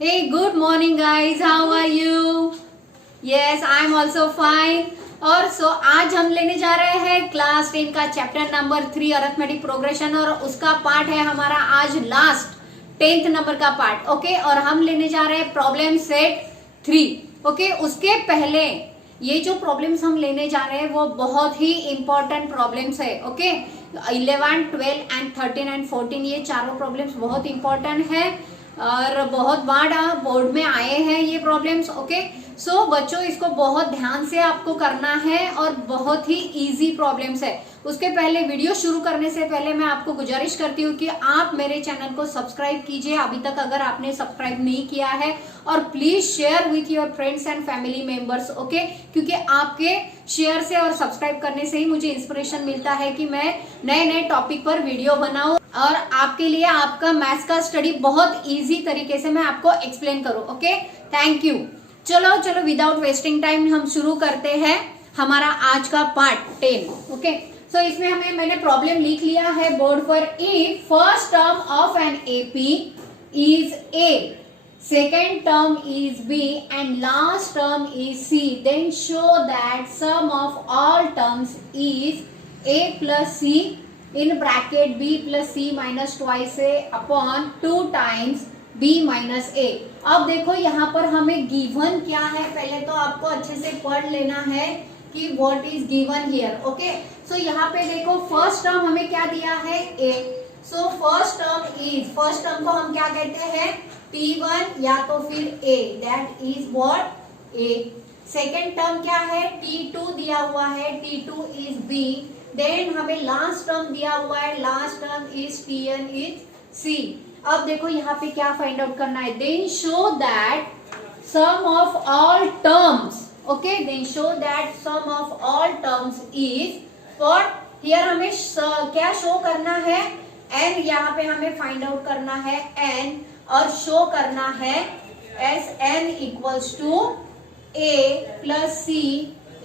Hey, good morning guys. How are you? Yes, I am also fine. और आज हम लेने जा रहे हैं क्लास 10 का चैप्टर नंबर 3 अरिथमेटिक प्रोग्रेशन और उसका पार्ट है हमारा आज लास्ट 10th नंबर का पार्ट। ओके, और हम लेने जा रहे हैं प्रॉब्लम सेट 3। ओके, उसके पहले ये जो प्रॉब्लम्स हम लेने जा रहे हैं वो बहुत ही इंपॉर्टेंट प्रॉब्लम्स है। ओके, 11, 12 एंड 13 एंड 14 ये चारों प्रॉब्लम्स बहुत इंपॉर्टेंट है और बहुत बार बोर्ड में आए हैं ये प्रॉब्लम्स। ओके, सो बच्चों इसको बहुत ध्यान से आपको करना है और बहुत ही इजी प्रॉब्लम्स है। उसके पहले वीडियो शुरू करने से पहले मैं आपको गुजारिश करती हूँ कि आप मेरे चैनल को सब्सक्राइब कीजिए अभी तक अगर आपने सब्सक्राइब नहीं किया है, और please share with your friends and family members. Okay, क्योंकि आपके शेयर से और सब्सक्राइब करने से ही मुझे इंस्पिरेशन मिलता है कि मैं नए नए टॉपिक पर वीडियो बनाऊं और आपके लिए आपका मैथ्स का स्टडी बहुत इजी तरीके से मैं आपको एक्सप्लेन करूं। Okay, thank you. चलो विदाउट वेस्टिंग टाइम हम शुरू करते हैं हमारा आज का पार्ट 10। ओके, सो इसमें मैंने प्रॉब्लम लिख लिया है बोर्ड पर। If first term of an AP is a, second term is B and last term is C, then show that sum of all terms is A plus C in bracket B plus C minus twice A upon 2 times B minus A। अब देखो यहाँ पर हमें given क्या है, पहले तो आपको अच्छे से पढ़ लेना है कि what is given here. Okay, so यहाँ पे देखो फर्स्ट टर्म हमें क्या दिया है, A। सो फर्स्ट टर्म को हम क्या कहते हैं, T1 या तो फिर A, that is what A। Second term क्या है, T2 दिया हुआ है, T2 इज B। देन हमें लास्ट टर्म दिया हुआ है, last term is Tn is C। अब देखो यहाँ पे क्या फाइंड आउट करना है, then show that sum of all terms. Okay, then show that sum of all terms is what, here हमें क्या शो करना है, n, यहाँ पे हमें फाइंड आउट करना है n और शो करना है S N equals to A plus C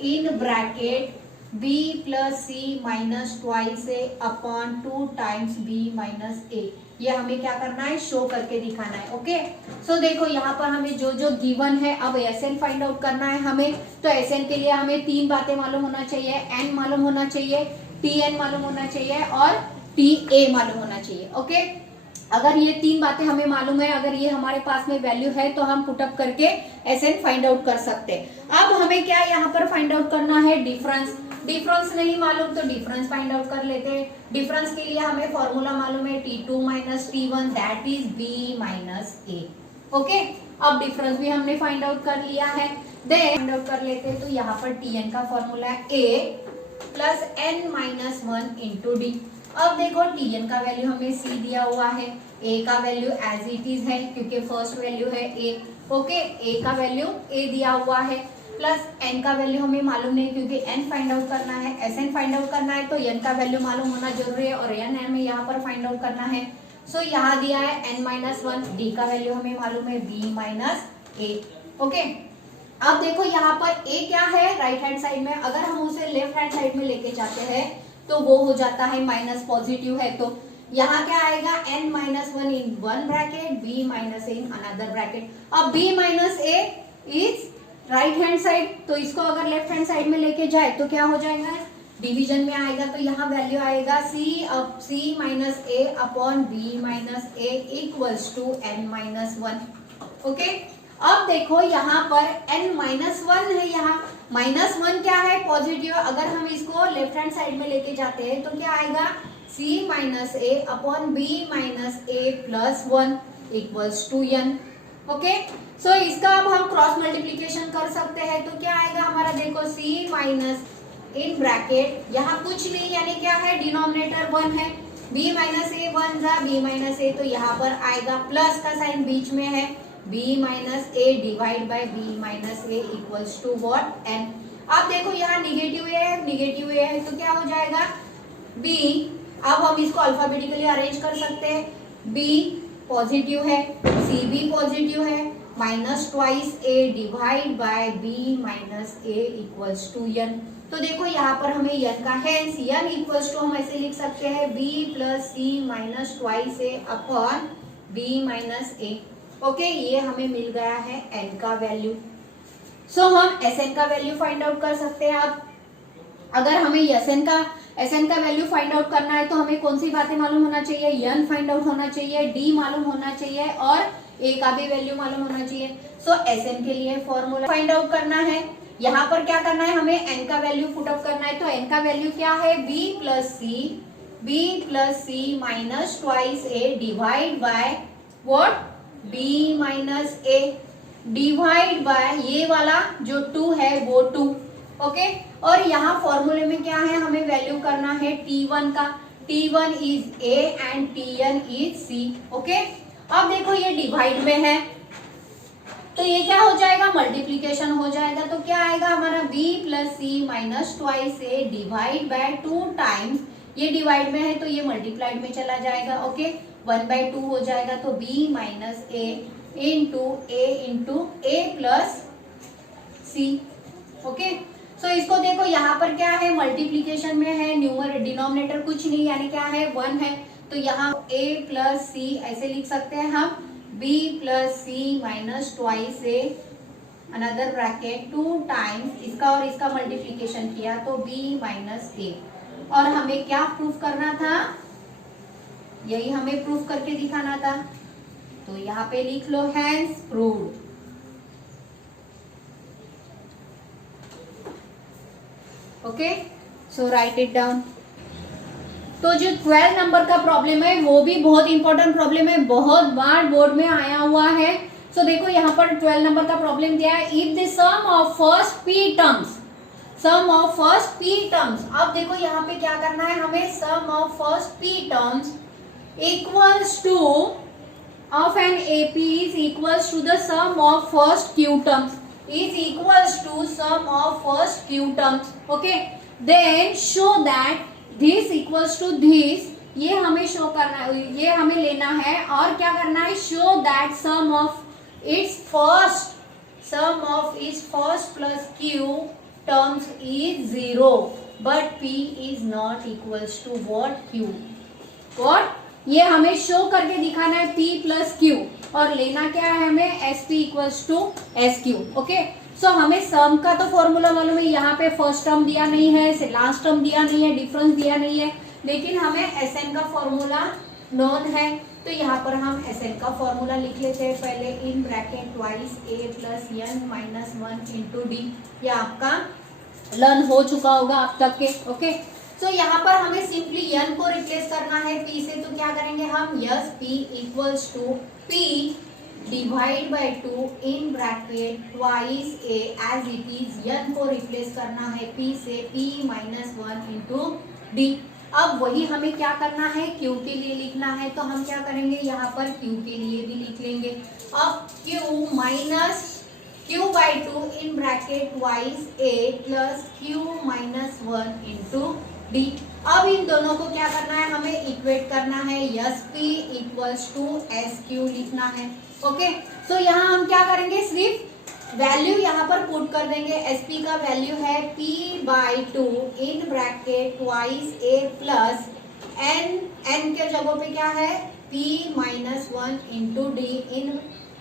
in bracket B plus C minus twice A upon 2 times B minus A. ये हमें क्या करना है, शो करके दिखाना है। ओके, सो देखो यहाँ पर हमें जो जो गिवन है, अब एस एन फाइंड आउट करना है हमें। तो एस एन के लिए हमें 3 बातें मालूम होना चाहिए, एन मालूम होना चाहिए, टी एन मालूम होना चाहिए और टी ए मालूम होना चाहिए। ओके, अगर ये 3 बातें हमें मालूम है, अगर ये हमारे पास में वैल्यू है तो हम पुटअप करके एस एन फाइंड आउट कर सकते हैं। अब हमें क्या यहाँ पर फाइंड आउट करना है, डिफरेंस। डिफरेंस नहीं मालूम तो डिफरेंस फाइंड आउट कर लेते हैं। डिफरेंस के लिए हमें फॉर्मूला मालूम है T2 minus T1 that is B minus A। Okay, अब डिफरेंस भी हमने फाइंड आउट कर लिया है, देन फाइंड आउट कर लेते हैं। तो यहाँ पर Tn का फॉर्मूला है A plus n minus 1 into d. अब देखो Tn का वैल्यू हमें C दिया हुआ है, A का वैल्यू एज इट इज है क्योंकि फर्स्ट वैल्यू है A। ओके, A का वैल्यू A दिया हुआ है, प्लस n का वैल्यू हमें मालूम नहीं क्योंकि n फाइंड आउट करना है, Sn फाइंड आउट करना है तो n का वैल्यू मालूम होना जरूरी है और n हमें यहाँ पर फाइंड आउट करना है। सो यहाँ दिया है n माइनस 1, D का वैल्यू हमें मालूम है B माइनस A। ओके, अब देखो यहाँ पर A क्या है राइट हैंड साइड में, अगर हम उसे लेफ्ट हैंड साइड में लेके जाते हैं तो वो हो जाता है माइनस, पॉजिटिव है तो यहाँ क्या आएगा, n minus 1 in one bracket B minus A in another bracket. अब B minus A is right hand side, तो इसको अगर लेफ्ट हैंड साइड में लेके जाए तो क्या हो जाएगा, डिवीजन में आएगा तो यहाँ वैल्यू आएगा C minus A upon B minus A equals to n minus 1। Okay, अब देखो यहाँ पर n माइनस 1 है, यहाँ माइनस 1 क्या है, पॉजिटिव। अगर हम इसको लेफ्ट हैंड साइड में लेके जाते हैं तो क्या आएगा, C minus A upon B minus A plus 1 equals to n। Okay, so इसका अब हम क्रॉस मल्टीप्लीकेशन कर सकते हैं तो क्या आएगा हमारा, देखो C माइनस इन ब्रैकेट यहाँ कुछ नहीं यानी क्या है, डिनोमिनेटर 1 है, B माइनस A 1 जा B माइनस A, तो यहाँ पर आएगा प्लस का साइन बीच में है, B minus A divide by B minus A equals to what n। अब देखो यहाँ निगेटिव A है तो क्या हो जाएगा B। अब हम इसको अल्फाबेटिकली अरेंज कर सकते हैं, B पॉजिटिव है, C भी पॉजिटिव है, minus twice A divide by B minus A equals to n। तो देखो यहाँ पर हमें n का है, n इक्वल्स टू हम ऐसे लिख सकते हैं B plus C minus twice A upon B minus A। Okay, ये हमें मिल गया है n का वैल्यू। सो हम Sn का वैल्यू फाइंड आउट कर सकते हैं। अब अगर हमें Sn का वैल्यू फाइंड आउट करना है तो हमें कौन सी बातें मालूम होना चाहिए, n फाइंड आउट होना चाहिए, d मालूम होना चाहिए और a का भी वैल्यू मालूम होना चाहिए। सो Sn के लिए फॉर्मूला फाइंड आउट करना है। यहाँ पर क्या करना है, हमें n का वैल्यू पुट अप करना है। तो n का वैल्यू क्या है, b plus C minus twice a divide by what, b minus a divide by ये वाला जो 2 है वो 2। ओके, और यहाँ फॉर्मूले में क्या है, हमें वैल्यू करना है T1 का। T1 is A and Tn is C। Okay, अब देखो ये डिवाइड में है तो ये क्या हो जाएगा, मल्टीप्लीकेशन हो जाएगा। तो क्या आएगा हमारा b plus C minus twice a divide by 2 times, ये डिवाइड में है तो ये मल्टीप्लाइड में चला जाएगा। ओके, 1/2 हो जाएगा। तो b minus a into a plus c। Okay, so इसको देखो यहाँ पर क्या है, मल्टीप्लीकेशन में है, न्यूमर डिनोमिनेटर कुछ नहीं यानी क्या है 1 है। तो यहाँ a प्लस सी ऐसे लिख सकते हैं हम, b plus C minus twice a another bracket 2 times इसका और इसका मल्टीप्लीकेशन किया तो b माइनस a। और हमें क्या प्रूफ करना था, यही हमें प्रूफ करके दिखाना था। तो यहाँ पे लिख लो hence proved. Okay, so write it down. तो जो 12 नंबर का प्रॉब्लम है वो भी बहुत इंपॉर्टेंट प्रॉब्लम है, बहुत बार बोर्ड में आया हुआ है। सो देखो यहाँ पर 12 नंबर का प्रॉब्लम दिया है, if the sum of first p terms. अब देखो यहाँ पे क्या करना है हमें, sum of first p terms equals to of an AP is equals to the sum of first q terms is equals to sum of first q terms. Okay, then show that this equals to this, ये हमें show करना है, ये हमें लेना है और क्या करना है, show that sum of its first plus q terms is 0 but p is not equals to what ये हमें शो करके दिखाना है p प्लस q और लेना क्या है हमें, sp equals to sq। Okay, so हमें सम का तो फॉर्मूला मालूम है, यहाँ पे फर्स्ट टर्म दिया नहीं है, लास्ट टर्म दिया नहीं है, डिफरेंस दिया नहीं है, लेकिन हमें Sn का फॉर्मूला नोन है। तो यहाँ पर हम Sn का फॉर्मूला लिख लेते हैं पहले, इन bracket twice a plus n minus 1 into D. ये आपका लर्न हो चुका होगा अब तक के। ओके, सो यहाँ पर हमें सिंपली n को रिप्लेस करना है p से। तो क्या करेंगे हम, yes p equals to p divide by 2 in bracket twice a as it is. n को रिप्लेस करना है p से, p माइनस 1 इंटू डी। अब वही हमें क्या करना है, q के लिए लिखना है। तो हम क्या करेंगे, यहाँ पर q के लिए भी लिख लेंगे। अब q minus q by 2 in bracket twice a plus q minus 1 into d. अब इन दोनों को क्या करना है, हमें इक्वेट करना है, yes p equals to s q लिखना है। ओके, सो यहाँ हम क्या करेंगे, सिर्फ वैल्यू यहाँ पर पुट कर देंगे। sp का वैल्यू है p by 2 in bracket twice a plus n के जगहों पे क्या है, p minus 1 into D in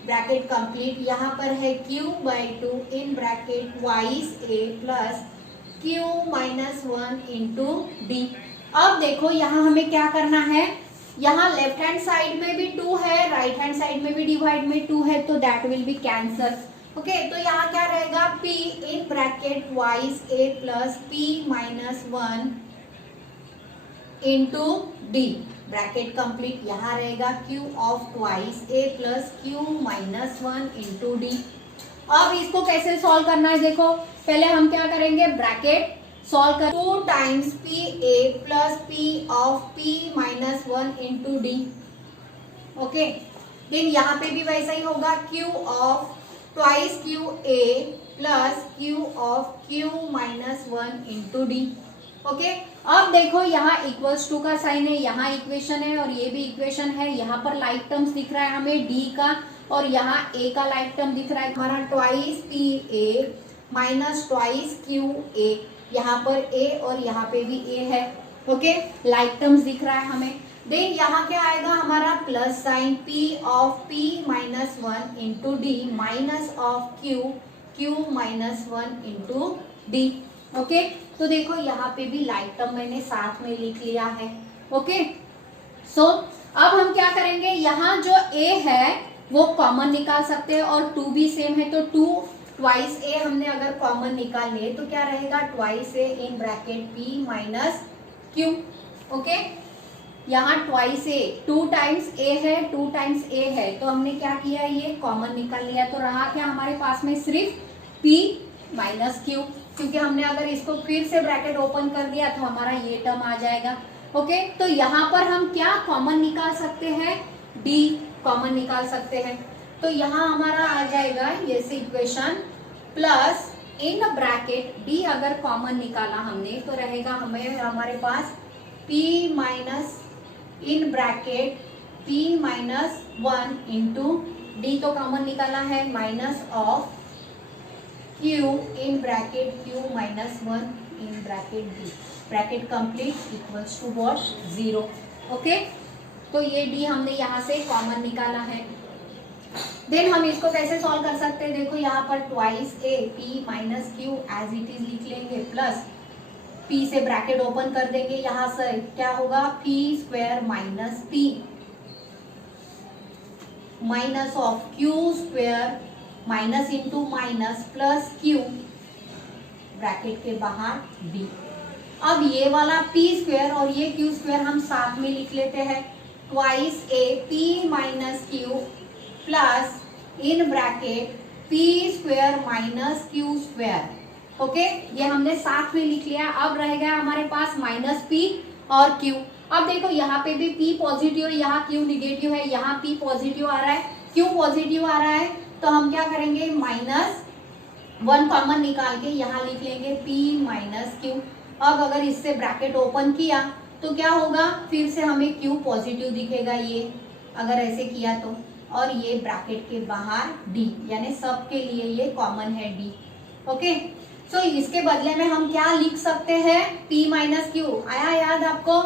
bracket complete. यहाँ पर है q by 2 in bracket twice a plus q minus 1 into d. अब देखो यहाँ हमें क्या करना है, यहाँ लेफ्ट हैंड साइड में भी 2 है, राइट हैंड साइड में भी डिवाइड में 2 है, तो that will be cancel. Okay, तो यहाँ क्या रहेगा, p in bracket twice a plus p minus 1 into D bracket complete. यहाँ रहेगा q of twice a plus q minus 1 into d. अब इसको कैसे सॉल्व करना है, देखो पहले हम क्या करेंगे, ब्रैकेट सॉल्व कर 2 times p a plus p of p minus 1 into D. Okay, then यहाँ पे भी वैसा ही होगा, q of twice q a plus q of q minus 1 into D. Okay, अब देखो यहाँ इक्वल्स टू का साइन है, यहाँ इक्वेशन है और ये भी इक्वेशन है। यहाँ पर लाइक टर्म्स दिख रहा है हमें d का और यहाँ a का लाइक टर्म दिख रहा है हमारा twice P A minus twice Q A. यहाँ पर a और यहाँ पे भी a है। ओके, लाइक टर्म्स दिख रहा है हमें। देन यहाँ क्या आएगा हमारा plus sign P of P minus 1 into D minus of Q minus 1 into D. Okay, तो देखो यहाँ पे भी लाइक टर्म मैंने साथ में लिख लिया है। ओके, सो अब हम क्या करेंगे, यहाँ जो A है वो कॉमन निकाल सकते हैं और 2 भी सेम है, तो 2 ट्वाइस A हमने अगर कॉमन निकाल लिए तो क्या रहेगा, twice A in bracket P minus Q। Okay, यहाँ ट्वाइस A 2 टाइम्स A है, 2 टाइम्स A है, तो हमने क्या किया, ये कॉमन निकाल लिया, तो रहा क्या हमारे पास में सिर्फ P माइनस Q, क्योंकि हमने अगर इसको फिर से ब्रैकेट ओपन कर दिया तो हमारा ये टर्म आ जाएगा। ओके, तो यहाँ पर हम क्या कॉमन निकाल सकते हैं, D कॉमन निकाल सकते हैं, तो यहाँ हमारा आ जाएगा ये equation plus in bracket D अगर कॉमन निकाला हमने तो रहेगा हमारे पास P minus in bracket P minus 1 into D तो कॉमन निकाला है minus of Q in bracket Q minus 1 in bracket D, bracket complete equals to what, 0। Okay, तो ये D हमने यहाँ से कॉमन निकाला है। देन हम इसको कैसे सॉल्व कर सकते हैं, देखो यहाँ पर twice A P minus Q as it is लिख लेंगे, प्लस P से ब्रैकेट ओपन कर देंगे, यहाँ से क्या होगा P square minus P minus of Q square minus into minus plus Q bracket के बाहर D। अब ये वाला P स्क्वायर और ये Q स्क्वायर हम साथ में लिख लेते हैं, twice A P minus Q plus in bracket P square minus Q square. Okay, ये हमने साथ में लिख लिया। अब रह गया हमारे पास माइनस P और Q। अब देखो यहाँ पे भी P पॉजिटिव है, यहाँ Q निगेटिव है, यहाँ P पॉजिटिव आ रहा है, Q पॉजिटिव आ रहा है, तो हम क्या करेंगे, माइनस 1 कॉमन निकाल के यहाँ लिख लेंगे P माइनस Q। अब अगर इससे ब्रैकेट ओपन किया तो क्या होगा, फिर से हमें Q पॉजिटिव दिखेगा, ये अगर ऐसे किया तो, और ये ब्रैकेट के बाहर D, यानी सबके लिए ये कॉमन है D। ओके, सो इसके बदले में हम क्या लिख सकते हैं, P माइनस Q आया याद आपको,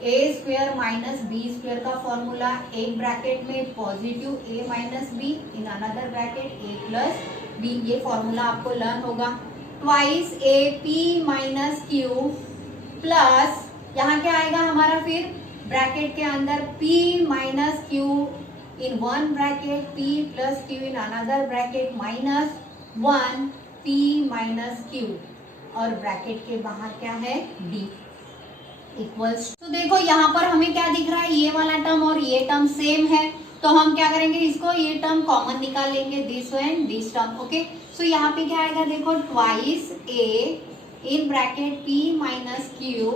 A square minus B square का फॉर्मूला, एक ब्रैकेट में positive A minus B in another bracket A plus B, ये फॉर्मूला आपको लर्न होगा। Twice A P minus Q plus यहाँ क्या आएगा हमारा, फिर ब्रैकेट के अंदर P minus Q in one bracket P plus Q in another bracket minus 1 P minus Q, और ब्रैकेट के बाहर क्या है D इक्वल्स। तो देखो यहाँ पर हमें क्या दिख रहा है, ये वाला टर्म और ये टर्म सेम है, तो हम क्या करेंगे, इसको ये टर्म कॉमन निकाल लेंगे, this one this term. Okay, so यहाँ पे क्या आएगा, देखो twice A in bracket P minus Q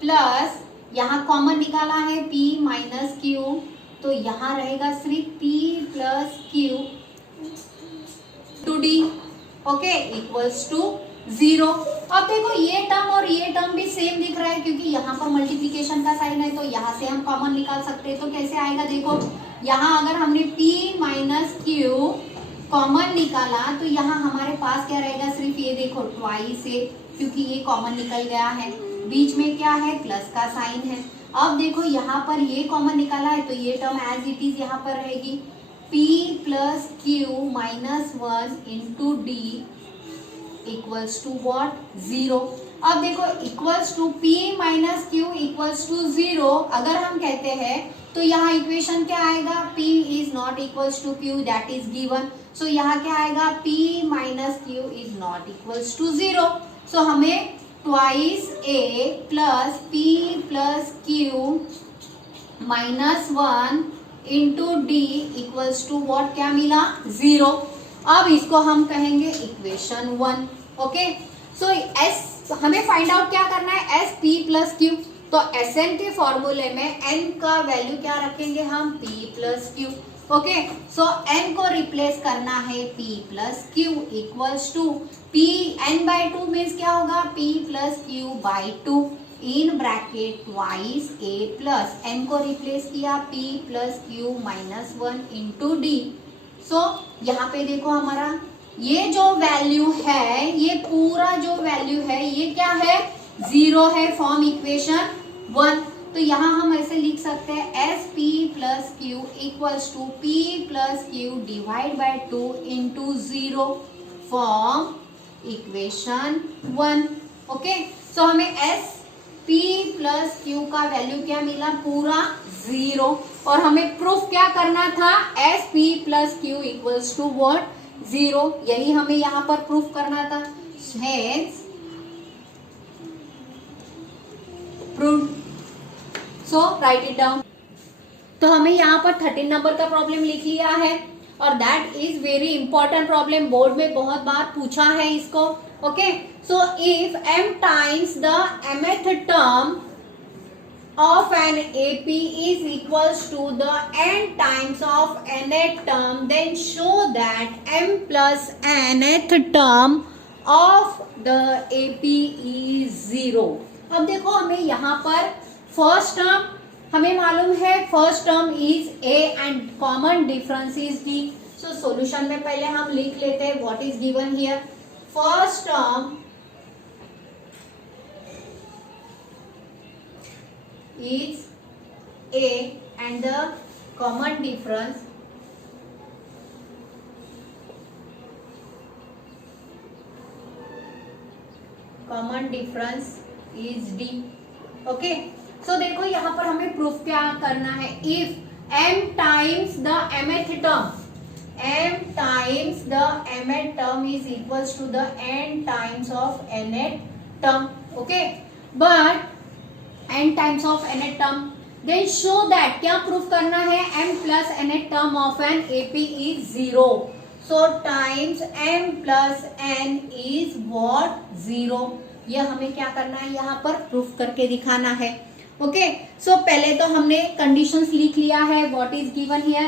plus यहाँ कॉमन निकाला है P माइनस Q, तो यहाँ रहेगा सिर्फ P plus Q two D। Okay, equals to 0। अब देखो ये टर्म और ये टर्म भी सेम दिख रहा है, क्योंकि यहाँ पर मल्टीप्लिकेशन का साइन है, तो यहाँ से हम कॉमन निकाल सकते हैं। तो कैसे आएगा, देखो यहाँ अगर हमने P माइनस Q कॉमन निकाला तो यहाँ हमारे पास क्या रहेगा, सिर्फ ये देखो ट्वाइस A, क्योंकि ये कॉमन निकल गया है, बीच में क्या है प्लस का साइन है। अब देखो यहाँ पर ये कॉमन निकाला है, तो ये टर्म एज इट इज यहाँ पर रहेगी, P plus Q minus 1 into D equals to what, 0। अब देखो equals to P minus Q equals to 0 अगर हम कहते हैं तो यहाँ इक्वेशन क्या आएगा, P is not equals to Q, that is given. So यहाँ क्या आएगा, P minus Q is not equals to 0। So हमें twice A plus P plus Q minus 1 into D equals to what क्या मिला, 0। अब इसको हम कहेंगे इक्वेशन 1। ओके, सो S हमें फाइंड आउट क्या करना है, S P प्लस Q, तो Sn के फॉर्मूले में n का वैल्यू क्या रखेंगे हम, P plus Q। Okay, so n को रिप्लेस करना है P plus Q equals to P n by 2 means क्या होगा, P plus Q by 2 in bracket twice A plus n को रिप्लेस किया P plus Q minus 1 into D। So यहाँ पे देखो हमारा ये जो वैल्यू है, ये पूरा जो वैल्यू है ये क्या है, 0 है, फॉर्म इक्वेशन 1। तो यहाँ हम ऐसे लिख सकते हैं S P plus Q equals to P plus Q divide by 2 into 0 form equation 1। Okay, so हमें एस पी प्लस क्यू का वैल्यू क्या मिला, पूरा 0, और हमें प्रूफ क्या करना था, s P plus Q equals to what, 0, यही हमें यहाँ पर प्रूफ करना था। Hence proof, so write it down. तो हमें यहाँ पर 13 नंबर का प्रॉब्लम लिख लिया है, और that is very important problem, board में बहुत बार पूछा है इसको। Okay, so if m times the mth term of an AP is equals to the n times of nth term, then show that m plus nth term of the AP is 0। अब देखो हमें यहाँ पर first term हमें मालूम है, first term is a and common difference is d। So solution में पहले हम लिख लेते हैं what is given here. First term is a and the common difference is d। Okay, so देखो यहाँ पर हमें प्रूफ क्या करना है, if m times the mth term is equals to the n times of nth term, okay, but n times of nth term, then show that, क्या proof करना है, m plus nth term of an AP is 0, so times m plus n is what, 0। ये हमें क्या करना है, यहाँ पर प्रूफ करके दिखाना है। ओके, सो पहले तो हमने कंडीशंस लिख लिया है, what is given here,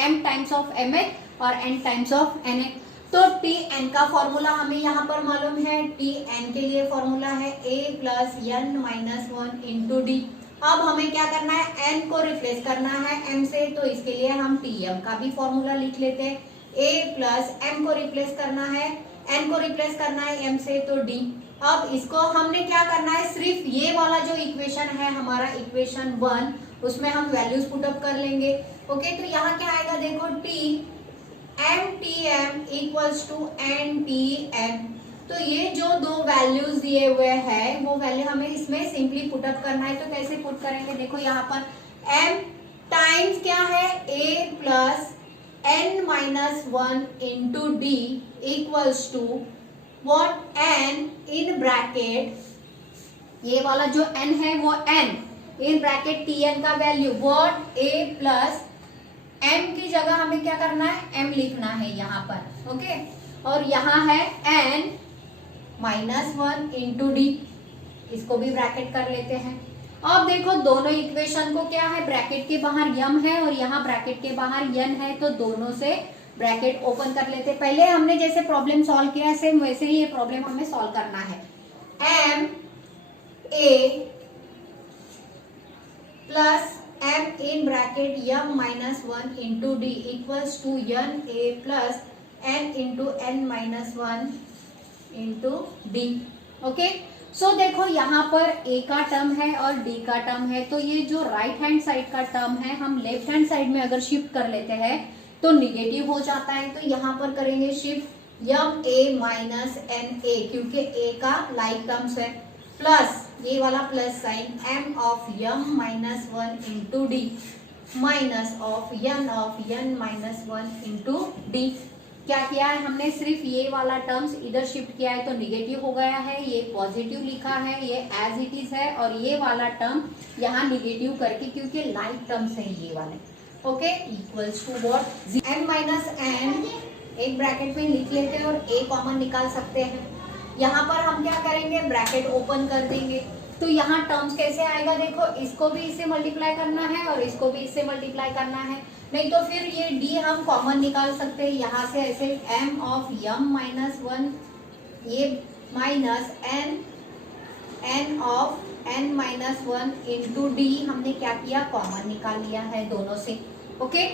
m times of mth और n टाइम्स ऑफ nth। तो टी एन का फॉर्मूला हमें यहाँ पर मालूम है, टी एन के लिए फॉर्मूला है a plus n minus 1 into d. अब हमें क्या करना है, n को रिप्लेस करना है m से, तो इसके लिए हम टी एम का भी फॉर्मूला लिख लेते हैं। a प्लस m को रिप्लेस करना है, n को रिप्लेस करना है m से, तो d। अब इसको हमने क्या करना है, सिर्फ ये वाला जो इक्वेशन है हमारा इक्वेशन 1, उसमें हम वैल्यूज पुटअप कर लेंगे। ओके, तो यहाँ क्या आएगा, देखो t m t m equals to n t m. तो ये जो दो वैल्यूज दिए हुए हैं वो वैल्यू हमें इसमें सिंपली पुटअप करना है। तो कैसे पुट करेंगे, देखो यहाँ पर m टाइम्स क्या है, a plus n minus 1 into D equals to what, n in bracket, ये वाला जो n है वो n इन ब्रैकेट tn का value what, a plus m की जगह हमें क्या करना है, m लिखना है यहाँ पर। ओके, और यहाँ है n माइनस 1 इंटू डी, इसको भी ब्रैकेट कर लेते हैं। अब देखो दोनों इक्वेशन को क्या है, ब्रैकेट के बाहर m है और यहाँ ब्रैकेट के बाहर n है, तो दोनों से ब्रैकेट ओपन कर लेते हैं। पहले हमने जैसे प्रॉब्लम सॉल्व किया सेम वैसे ही ये प्रॉब्लम हमें सॉल्व करना है। m a plus m in bracket m minus 1 into d equals to n a plus n into n minus 1 into d। Okay, so देखो यहाँ पर a का टर्म है और d का टर्म है, तो ये जो राइट हैंड साइड का टर्म है हम लेफ्ट हैंड साइड में अगर शिफ्ट कर लेते हैं तो निगेटिव हो जाता है। तो यहाँ पर करेंगे shift m a minus n a, क्योंकि a का लाइक टर्म्स है, प्लस ये वाला plus sign m of m minus 1 into D minus of n minus 1 into D. क्या किया है हमने, सिर्फ ये वाला टर्म्स इधर शिफ्ट किया है तो निगेटिव हो गया है, ये पॉजिटिव लिखा है, ये एज इट इज है, और ये वाला टर्म यहाँ निगेटिव करके क्योंकि लाइक टर्म्स है ये वाले। Okay, equals to what, m minus n एक ब्रैकेट में लिख लेते हैं और a कॉमन निकाल सकते हैं। यहाँ पर हम क्या करेंगे, ब्रैकेट ओपन कर देंगे, तो यहाँ टर्म्स कैसे आएगा, देखो इसको भी इससे मल्टीप्लाई करना है और इसको भी इससे मल्टीप्लाई करना है, नहीं तो फिर ये d हम कॉमन निकाल सकते हैं यहाँ से ऐसे, m ऑफ m माइनस 1 ये minus n of n minus 1 into D, हमने क्या किया, कॉमन निकाल लिया है दोनों से। ओके,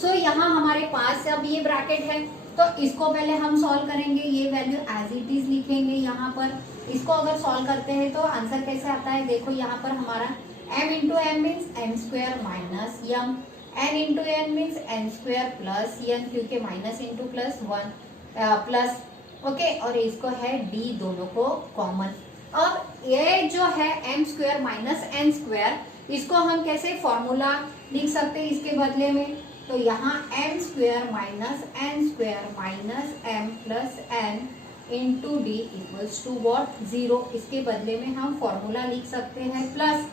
सो यहाँ हमारे पास अब ये ब्रैकेट है, तो इसको पहले हम सॉल्व करेंगे, ये वैल्यू एज इट इज लिखेंगे यहाँ पर। इसको अगर सॉल्व करते हैं तो आंसर कैसे आता है, देखो यहाँ पर हमारा m into m means n square minus m, n into n means n square plus n, क्योंकि minus into plus one plus okay, और इसको है d दोनों को कॉमन। अब ये जो है m square minus n square, इसको हम कैसे फॉर्मूला लिख सकते हैं इसके बदले में, तो यहाँ m square minus n square minus m plus n into D equals to what 0। इसके बदले में हम फॉर्मूला लिख सकते हैं प्लस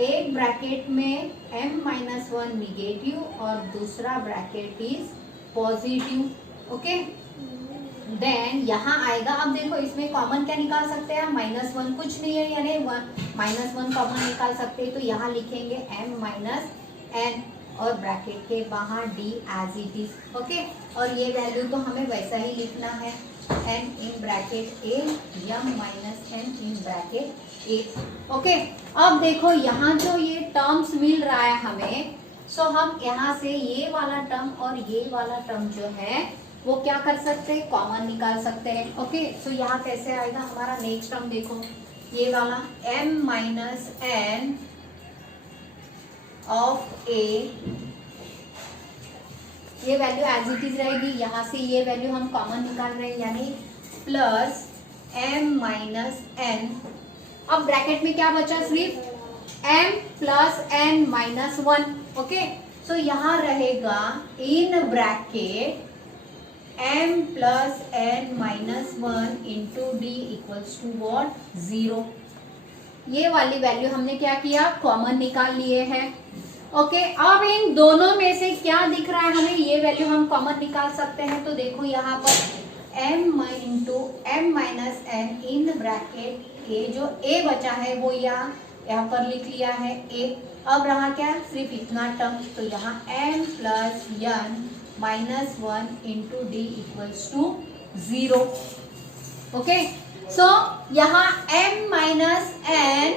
एक ब्रैकेट में m माइनस वन निगेटिव और दूसरा bracket is positive okay. Then यहाँ आएगा, अब देखो इसमें कॉमन क्या निकाल सकते हैं, माइनस वन कुछ नहीं है यानी माइनस वन कॉमन निकाल सकते हैं, तो यहाँ लिखेंगे m माइनस n और ब्रैकेट के बाहर d as it is okay. और ये वैल्यू तो हमें वैसा ही लिखना है, n in bracket a m minus n in bracket a okay. अब देखो यहाँ जो ये टर्म्स मिल रहा है हमें, सो हम यहाँ से ये वाला टर्म और ये वाला टर्म जो है वो क्या कर सकते हैं, कॉमन निकाल सकते हैं ओके। सो यहाँ कैसे आएगा हमारा नेक्स्ट टर्म, देखो ये वाला m minus n of a, ये वैल्यू एज इट इज रहेगी, यहाँ से ये वैल्यू हम कॉमन निकाल रहे हैं यानी प्लस m माइनस n। अब ब्रैकेट में क्या बचा, सिर्फ m plus n minus one okay. So यहाँ रहेगा in bracket m plus n minus one into D equals to what 0। ये वाली वैल्यू हमने क्या किया, कॉमन निकाल लिए हैं ओके। अब इन दोनों में से क्या दिख रहा है हमें, ये वैल्यू हम कॉमन निकाल सकते हैं, तो देखो यहाँ पर m into m minus n in bracket a, जो a बचा है वो यहाँ पर लिख लिया है a। अब रहा क्या, सिर्फ इतना टर्म, तो यहाँ m plus n minus one into D equals to 0 okay. So यहाँ m minus n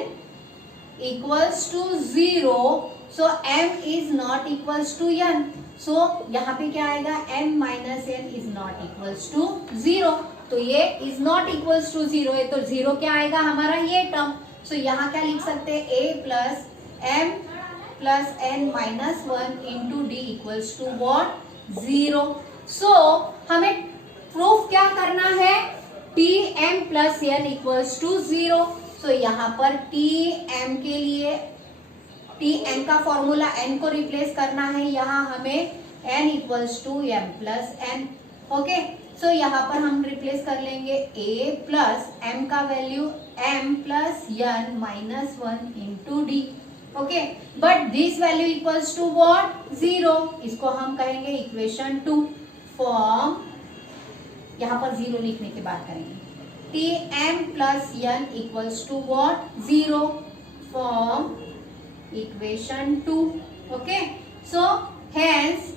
equals to 0, so m is not equals to n, so यहाँ पे क्या आएगा, m minus n is not equals to 0, तो ये is not equals to 0 है, तो 0 क्या आएगा हमारा ये टर्म। सो यहाँ क्या लिख सकते हैं, a plus m plus n minus one into D equals to what 0। So हमें प्रूफ क्या करना है, tm plus n equals to 0। So यहाँ पर tm के लिए tm का फॉर्मूला n को रिप्लेस करना है, यहाँ हमें n equals to m plus n okay. So यहाँ पर हम रिप्लेस कर लेंगे a प्लस m का value m plus n minus one into D okay. But this value equals to what 0, इसको हम कहेंगे इक्वेशन 2 फॉर्म, यहाँ पर 0 लिखने के बाद करेंगे tm plus n equals to what 0 form equation 2 okay. So hence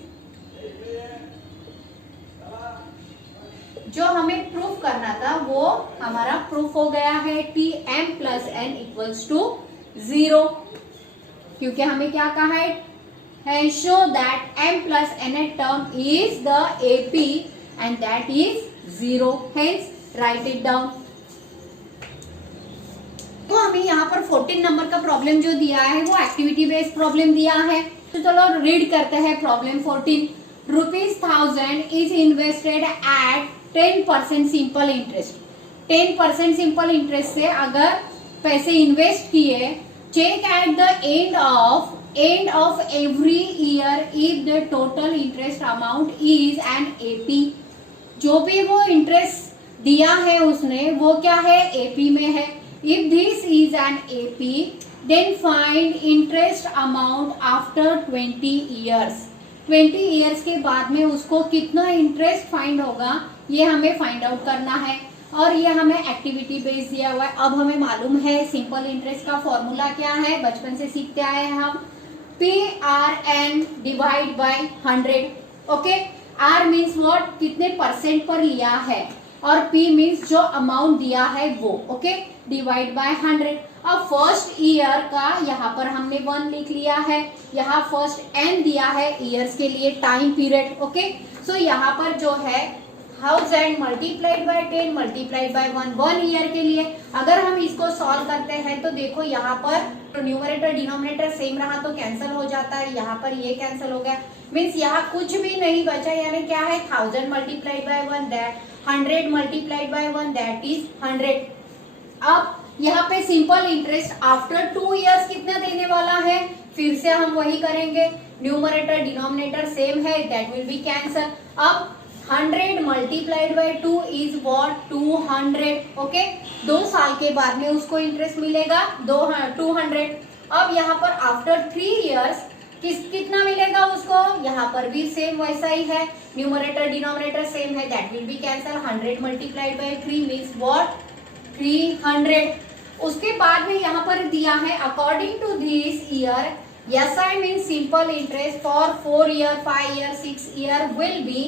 जो हमें प्रूफ करना था वो हमारा प्रूफ हो गया है, tm plus n equals to 0, क्योंकि हमें क्या कहा है, show that m plus n term is the AP and that is 0, hence write it down. तो हमें यहाँ पर 14 नंबर का प्रॉब्लम जो दिया है वो एक्टिविटी बेस्ड प्रॉब्लम दिया है, तो चलो रीड करते हैं problem 14। ₹1000 is invested at 10% simple interest. 10% simple interest से अगर पैसे इन्वेस्ट किए, check at the end of every year if the total interest amount is an AP। जो भी वो इंटरेस्ट दिया है उसने वो क्या है, AP में है। If this is an AP then find interest amount after 20 years. 20 years के बाद में उसको कितना इंटरेस्ट फाइंड होगा ये हमें फाइंड आउट करना है, और ये हमें एक्टिविटी बेस्ड दिया हुआ है। अब हमें मालूम है सिंपल इंटरेस्ट का फॉर्मूला क्या है, बचपन से सीखते आए हैं हम, PRN divide by 100 okay. R means what, कितने परसेंट पर लिया है, और P मीन्स जो अमाउंट दिया है वो ओके, डिवाइड बाय 100। अब फर्स्ट ईयर का यहाँ पर हमने 1 लिख लिया है, यहाँ फर्स्ट N दिया है ईयर्स के लिए टाइम पीरियड ओके। सो यहाँ पर जो है 1000 multiplied by 10 multiplied by 1 year के लिए। अगर हम इसको सॉल्व करते हैं तो देखो यहाँ पर न्यूमरेटर डिनोमिनेटर सेम रहा तो कैंसिल हो जाता है, यहाँ पर ये कैंसिल हो गया, मीन्स यहाँ कुछ भी नहीं बचा, यानी क्या है 1000 multiplied by 1 that 100 multiplied bye 1 that is 100। अब यहाँ पे सिंपल इंटरेस्ट आफ्टर 2 इयर्स कितना देने वाला है, फिर से हम वही करेंगे, न्यूमरेटर डिनोमिनेटर सेम है, दैट विल बी कैंसल। अब 100 multiplied bye 2 is what 200, okay. 2 साल के बाद में उसको इंटरेस्ट मिलेगा 200। अब यहाँ पर आफ्टर 3 इयर्स कितना मिलेगा उसको, यहाँ पर भी सेम वैसा ही है, न्यूमरेटर डिनोमिनेटर सेम है, that will be cancel. 100 multiplied by 3 means what 300। उसके बाद में यहाँ पर दिया है according to this year SI means simple interest for 4 year 5 year 6 year will be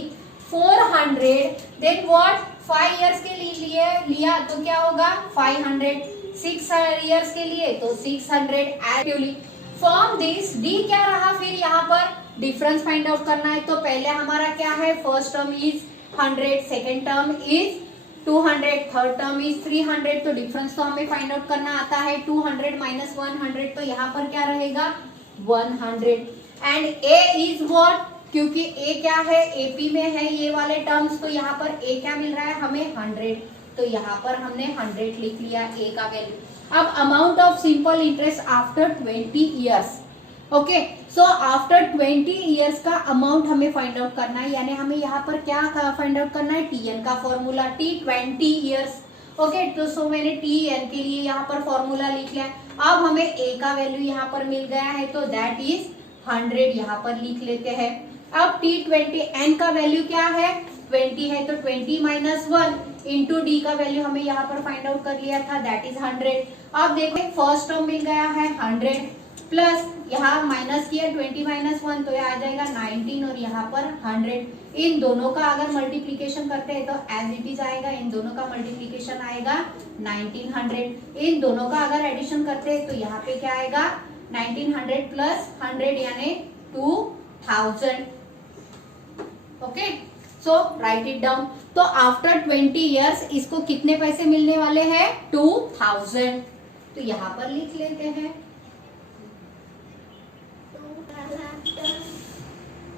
400। Then what 5 years के लिए लिया तो क्या होगा 500, 6 इयर्स के लिए तो 600 एक्टिवली। फ्रॉम दिस D क्या रहा, फिर यहाँ पर डिफरेंस फाइंड आउट करना है। तो पहले हमारा क्या है, first term is 100, second term is 200, third term is 300, तो डिफरेंस तो हमें फाइंड आउट करना आता है। 200 माइनस 100 तो यहाँ पर क्या रहेगा 100। एंड A इज व्हाट, क्योंकि A क्या है AP में है ये वाले टर्म्स, तो यहाँ पर A क्या मिल रहा है हमें 100, तो यहाँ पर हमने 100 लिख लिया A का वैल्यू। अब amount of simple interest after 20 years, okay. So after 20 years का अमाउंट हमें फाइंड आउट करना है, यानी हमें यहाँ पर क्या फाइंड आउट करना है, TN का फॉर्मूला T 20 इयर्स, ओके। तो सो मैंने TN के लिए यहाँ पर फॉर्मूला लिख लिया। अब हमें A का वैल्यू यहाँ पर मिल गया है, तो दैट इज 100 यहाँ पर लिख लेते हैं। अब T20 N का वैल्यू क्या है 20 है, तो 20 माइनस 1 इंटू D का वैल्यू हमें यहाँ पर फाइंड आउट कर लिया था, दैट इज 100। अब देखो फर्स्ट टर्म मिल गया है 100 प्लस यहाँ माइनस किया 20 माइनस 1 तो ये आ जाएगा 19 और यहाँ पर 100। इन दोनों का अगर मल्टीप्लीकेशन करते हैं तो एज इट इज आएगा, इन दोनों का मल्टीप्लीकेशन आएगा 1900। इन दोनों का अगर एडिशन करते हैं तो यहाँ पे क्या आएगा 1900 प्लस 100 यानी 2000, okay. So write it down. तो आफ्टर 20 इयर्स इसको कितने पैसे मिलने वाले हैं 2000, तो यहाँ पर लिख लेते हैं।